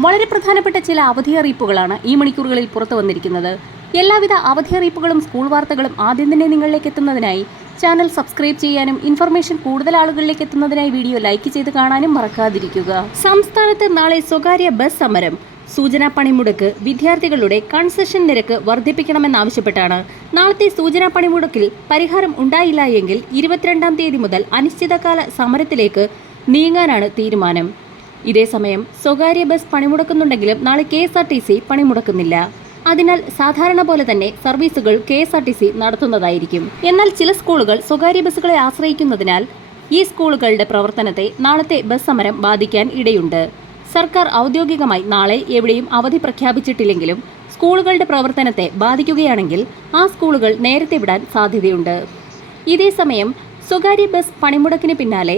വളരെ പ്രധാനപ്പെട്ട ചില അവധി അറിയിപ്പുകളാണ് ഈ മണിക്കൂറുകളിൽ പുറത്തു വന്നിരിക്കുന്നത്. എല്ലാവിധ അവധി അറിയിപ്പുകളും സ്കൂൾ വാർത്തകളും ആദ്യം തന്നെ നിങ്ങളിലേക്ക് എത്തുന്നതിനായി ചാനൽ സബ്സ്ക്രൈബ് ചെയ്യാനും ഇൻഫർമേഷൻ കൂടുതൽ ആളുകളിലേക്ക് എത്തുന്നതിനായി വീഡിയോ ലൈക്ക് ചെയ്ത് കാണാനും മറക്കാതിരിക്കുക. സംസ്ഥാനത്ത് നാളെ സ്വകാര്യ ബസ് സമരം. സൂചനാ പണിമുടക്ക്. വിദ്യാർത്ഥികളുടെ കൺസെഷൻ നിരക്ക് വർദ്ധിപ്പിക്കണമെന്നാവശ്യപ്പെട്ടാണ് നാളത്തെ സൂചനാ പണിമുടക്കിൽ പരിഹാരം ഉണ്ടായില്ല എങ്കിൽ 22-ാം തീയതി മുതൽ അനിശ്ചിതകാല സമരത്തിലേക്ക് നീങ്ങാനാണ് തീരുമാനം. ഇതേസമയം സ്വകാര്യ ബസ് പണിമുടക്കുന്നുണ്ടെങ്കിലും നാളെ KSRTC പണിമുടക്കുന്നില്ല. അതിനാൽ സാധാരണ പോലെ തന്നെ സർവീസുകൾ KSRTC നടത്തുന്നതായിരിക്കും. എന്നാൽ ചില സ്കൂളുകൾ സ്വകാര്യ ബസ്സുകളെ ആശ്രയിക്കുന്നതിനാൽ ഈ സ്കൂളുകളുടെ പ്രവർത്തനത്തെ നാളത്തെ ബസ് സമരം ബാധിക്കാൻ ഇടയുണ്ട്. സർക്കാർ ഔദ്യോഗികമായി നാളെ എവിടെയും അവധി പ്രഖ്യാപിച്ചിട്ടില്ലെങ്കിലും സ്കൂളുകളുടെ പ്രവർത്തനത്തെ ബാധിക്കുകയാണെങ്കിൽ ആ സ്കൂളുകൾ നേരത്തെ വിടാൻ സാധ്യതയുണ്ട്. ഇതേസമയം സ്വകാര്യ ബസ് പണിമുടക്കിന് പിന്നാലെ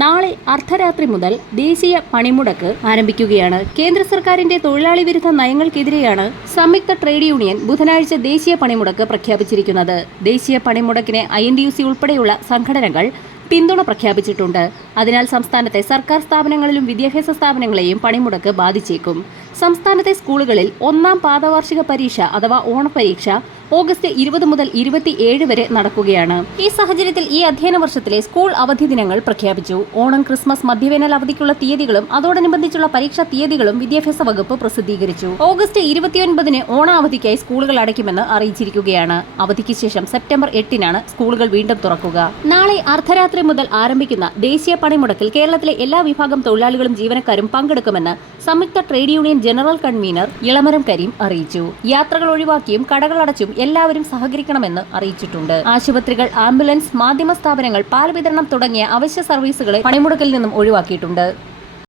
നാളെ അർദ്ധരാത്രി മുതൽ ദേശീയ പണിമുടക്ക് ആരംഭിക്കുകയാണ്. കേന്ദ്ര സർക്കാരിന്റെ തൊഴിലാളി വിരുദ്ധ നയങ്ങൾക്കെതിരെയാണ് സംയുക്ത ട്രേഡ് യൂണിയൻ ബുധനാഴ്ച ദേശീയ പണിമുടക്ക് പ്രഖ്യാപിച്ചിരിക്കുന്നത്. ദേശീയ പണിമുടക്കിന് INTUC ഉൾപ്പെടെയുള്ള സംഘടനകൾ പിന്തുണ പ്രഖ്യാപിച്ചിട്ടുണ്ട്. അതിനാൽ സംസ്ഥാനത്തെ സർക്കാർ സ്ഥാപനങ്ങളിലും വിദ്യാഭ്യാസ സ്ഥാപനങ്ങളെയും പണിമുടക്ക് ബാധിച്ചേക്കും. സംസ്ഥാനത്തെ സ്കൂളുകളിൽ 1-ാം പാദവാർഷിക പരീക്ഷ അഥവാ ഓണപരീക്ഷ ഓഗസ്റ്റ് 20 മുതൽ 27 വരെ നടക്കുകയാണ്. ഈ സാഹചര്യത്തിൽ ഈ അധ്യയന വർഷത്തിലെ സ്കൂൾ അവധി ദിനങ്ങൾ പ്രഖ്യാപിച്ചു. ഓണം, ക്രിസ്മസ്, മധ്യവേനൽ അവധിക്കുള്ള തീയതികളും അതോടനുബന്ധിച്ചുള്ള പരീക്ഷാ തീയതികളും വിദ്യാഭ്യാസ വകുപ്പ് പ്രസിദ്ധീകരിച്ചു. ഓഗസ്റ്റ് 29-ന് ഓണാവധിക്കായി സ്കൂളുകൾ അടയ്ക്കുമെന്ന് അറിയിച്ചിരിക്കുകയാണ്. അവധിക്ക് ശേഷം സെപ്റ്റംബർ 8-നാണ് സ്കൂളുകൾ വീണ്ടും തുറക്കുക. നാളെ അർദ്ധരാത്രി മുതൽ ആരംഭിക്കുന്ന ദേശീയ പണിമുടക്കിൽ കേരളത്തിലെ എല്ലാ വിഭാഗം തൊഴിലാളികളും ജീവനക്കാരും പങ്കെടുക്കുമെന്ന് സംയുക്ത trade union general convener Elamaram Kareem അറിയിച്ചു. യാത്രകൾ ഒഴിവാക്കിയും കടകൾ അടച്ചും എല്ലാവരും സഹകരിക്കണമെന്ന് അറിയിച്ചിട്ടുണ്ട്. ആശുപത്രികൾ, ആംബുലൻസ്, മാധ്യമ സ്ഥാപനങ്ങൾ, പാൽ വിതരണം തുടങ്ങിയ അവശ്യ സർവീസുകളെ പണിമുടക്കിൽ നിന്നും ഒഴിവാക്കിയിട്ടുണ്ട്.